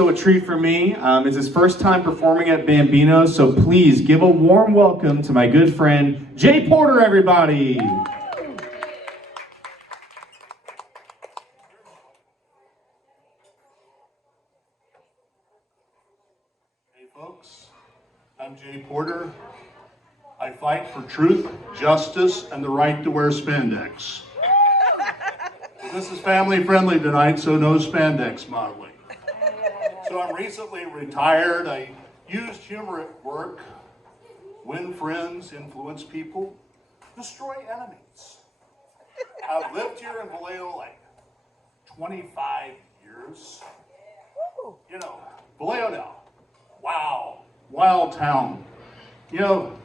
A treat for me. It's his first time performing at Bambino's, so please give a warm welcome to my good friend, Jay Porter, everybody. Hey folks, I'm Jay Porter. I fight for truth, justice, and the right to wear spandex. This is family friendly tonight, so no spandex modeling. So I'm recently retired. I used humor at work, win friends, influence people, destroy enemies. I've lived here in Vallejo like 25 years. You know, Vallejo now, wow, wild town. You know,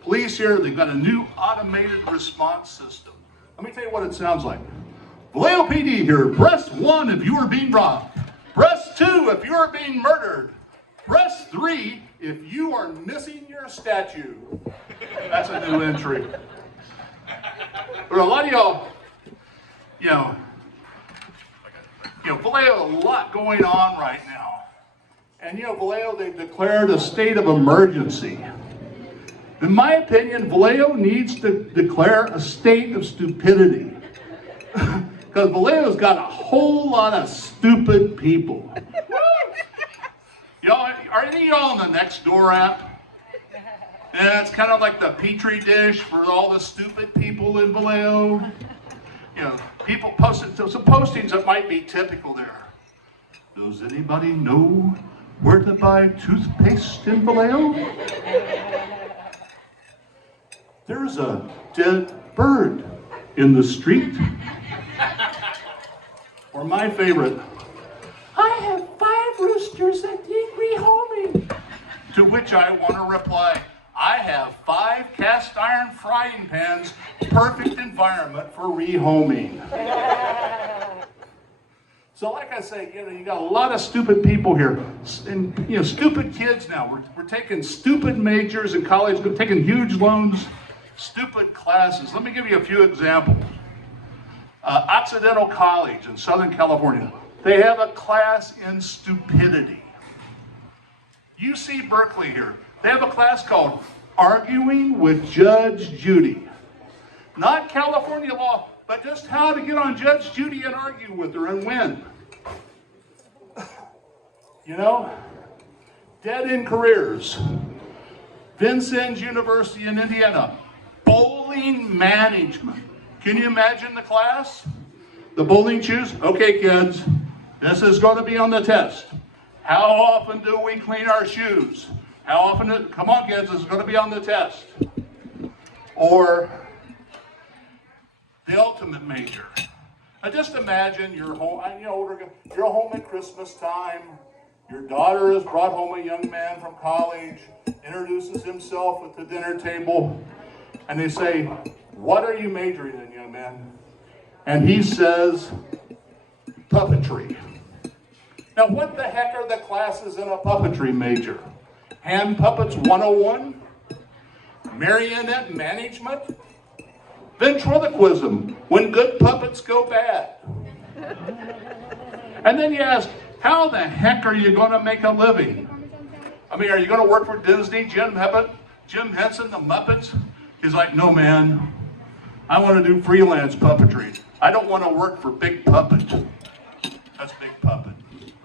police here, they've got a new automated response system. Let me tell you what it sounds like. Vallejo PD here, press 1 if you are being robbed. Press 2 if you are being murdered. Press 3 if you are missing your statue. That's a new entry. But a lot of y'all, you know, Vallejo, a lot going on right now. And you know, Vallejo, they've declared a state of emergency. In my opinion, Vallejo needs to declare a state of stupidity. Because Vallejo's got a whole lot of stupid people. Y'all, are any of y'all on the Nextdoor app? And it's kind of like the petri dish for all the stupid people in Vallejo. You know, people posted some postings that might be typical there. Does anybody know where to buy toothpaste in Vallejo? There's a dead bird in the street. Or my favorite, I have 5 roosters that need rehoming. To which I want to reply, I have 5 cast iron frying pans, perfect environment for rehoming. So like I say, you know, you got a lot of stupid people here, and you know, stupid kids now. We're taking stupid majors in college, we're taking huge loans, stupid classes. Let me give you a few examples. Occidental College in Southern California, they have a class in stupidity. UC Berkeley here, they have a class called Arguing with Judge Judy. Not California law, but just how to get on Judge Judy and argue with her and win. You know, dead-end careers. Vincennes University in Indiana, bowling management. Can you imagine the class? The bowling shoes? Okay, kids, this is going to be on the test. How often do we clean our shoes? How often? Come on, kids, this is going to be on the test. Or the ultimate major. Now just imagine you're home. You're home at Christmas time. Your daughter has brought home a young man from college, introduces himself at the dinner table, and they say, "What are you majoring in, young man?" And he says, "Puppetry." Now, what the heck are the classes in a puppetry major? Hand Puppets 101? Marionette Management? Ventriloquism, when good puppets go bad. And then you ask, how the heck are you going to make a living? I mean, are you going to work for Disney, Jim Henson, the Muppets? He's like, no, man. I want to do freelance puppetry. I don't want to work for Big Puppet. That's Big Puppet.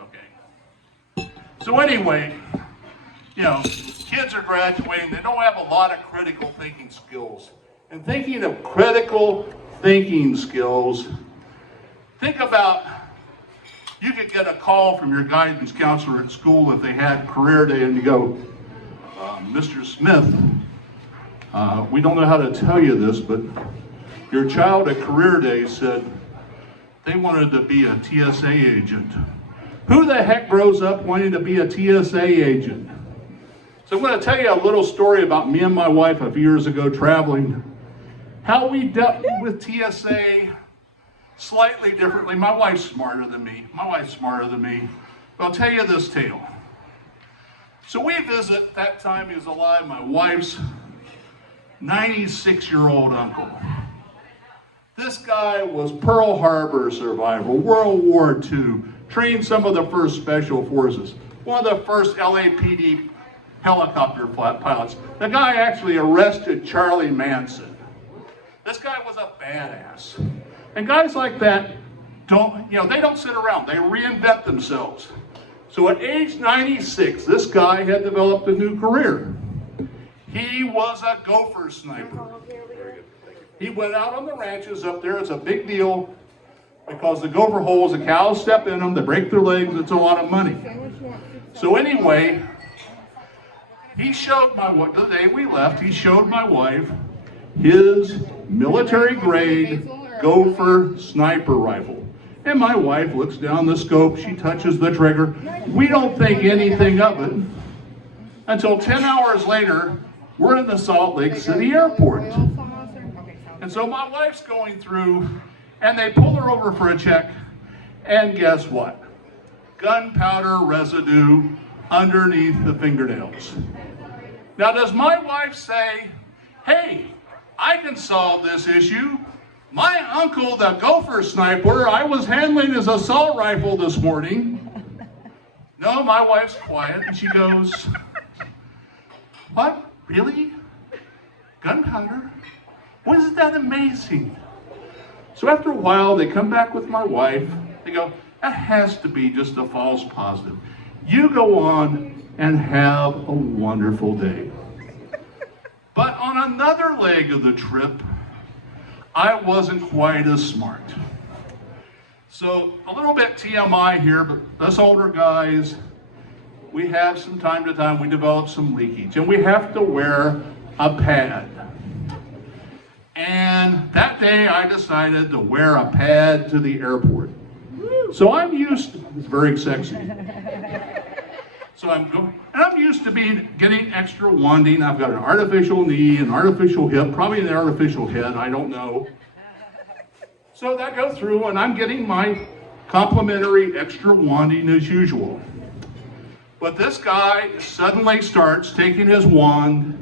Okay. So anyway, you know, kids are graduating. They don't have a lot of critical thinking skills. And thinking of critical thinking skills, think about, you could get a call from your guidance counselor at school if they had career day and you go, Mr. Smith, we don't know how to tell you this, but your child at career day said they wanted to be a TSA agent. Who the heck grows up wanting to be a TSA agent? So I'm going to tell you a little story about me and my wife a few years ago traveling. How we dealt with TSA slightly differently. My wife's smarter than me. But I'll tell you this tale. So we visit, that time he was alive, my wife's 96-year-old uncle. This guy was Pearl Harbor survivor, World War II, trained some of the first special forces. One of the first LAPD helicopter pilots. The guy actually arrested Charlie Manson. This guy was a badass. And guys like that they don't sit around, they reinvent themselves. So at age 96, this guy had developed a new career. He was a gopher sniper. He went out on the ranches up there. It's a big deal because the gopher holes, the cows step in them, they break their legs, it's a lot of money. So anyway, he showed my wife, the day we left, he showed my wife his military grade gopher sniper rifle. And my wife looks down the scope, she touches the trigger. We don't think anything of it until 10 hours later, we're in the Salt Lake City airport. And so my wife's going through, and they pull her over for a check, and guess what? Gunpowder residue underneath the fingernails. Now, does my wife say, hey, I can solve this issue? My uncle, the gopher sniper, I was handling his assault rifle this morning. No, my wife's quiet, and she goes, what, really? Gunpowder? Wasn't that amazing? So after a while, they come back with my wife. They go, that has to be just a false positive. You go on and have a wonderful day. But on another leg of the trip, I wasn't quite as smart. So a little bit TMI here, but us older guys, we have some time to time, we develop some leakage, and we have to wear a pad. And that day I decided to wear a pad to the airport. So I'm used to, it's very sexy. So I'm used to getting extra wanding. I've got an artificial knee, an artificial hip, probably an artificial head, I don't know. So that goes through and I'm getting my complimentary extra wanding as usual. But this guy suddenly starts taking his wand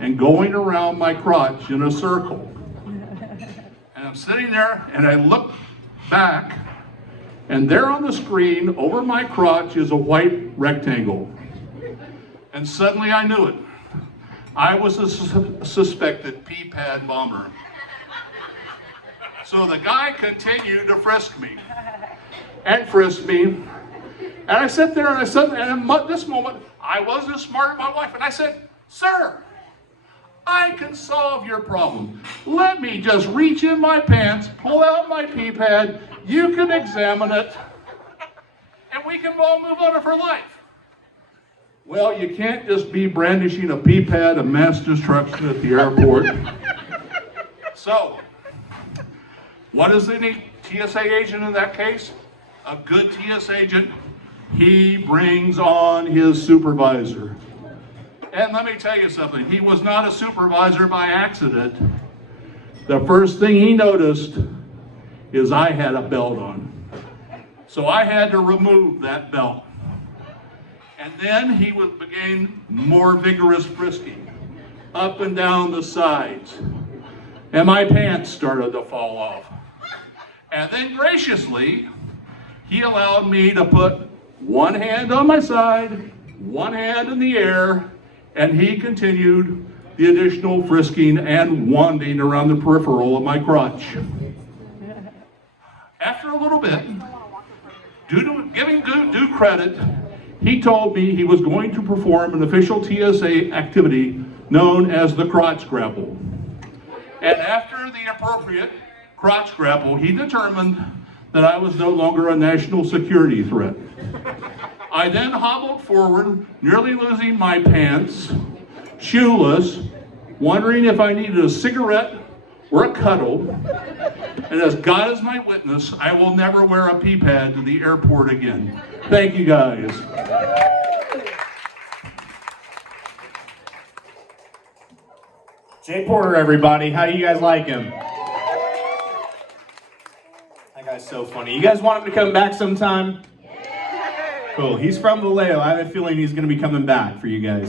and going around my crotch in a circle. And I'm sitting there and I look back, and there on the screen over my crotch is a white rectangle. And suddenly I knew it. I was a suspected pea pad bomber. So the guy continued to frisk me and frisk me. And I sat there and at this moment, I wasn't smart as my wife. And I said, sir, I can solve your problem. Let me just reach in my pants, pull out my pea pad, you can examine it, and we can all move on with our life. Well, you can't just be brandishing a pea pad of mass destruction at the airport. So, what is any TSA agent in that case? A good TSA agent, he brings on his supervisor. And let me tell you something, he was not a supervisor by accident. The first thing he noticed is I had a belt on. So I had to remove that belt. And then he would begin more vigorous frisking, up and down the sides. And my pants started to fall off. And then graciously, he allowed me to put one hand on my side, one hand in the air, and he continued the additional frisking and wanding around the peripheral of my crotch. After a little bit, due to giving due credit, he told me he was going to perform an official TSA activity known as the crotch grapple. And after the appropriate crotch grapple, he determined that I was no longer a national security threat. I then hobbled forward, nearly losing my pants, shoeless, wondering if I needed a cigarette or a cuddle. And as God is my witness, I will never wear a pea pad to the airport again. Thank you guys. Jay Porter, everybody. How do you guys like him? That guy's so funny. You guys want him to come back sometime? Cool. He's from Vallejo. I have a feeling he's going to be coming back for you guys.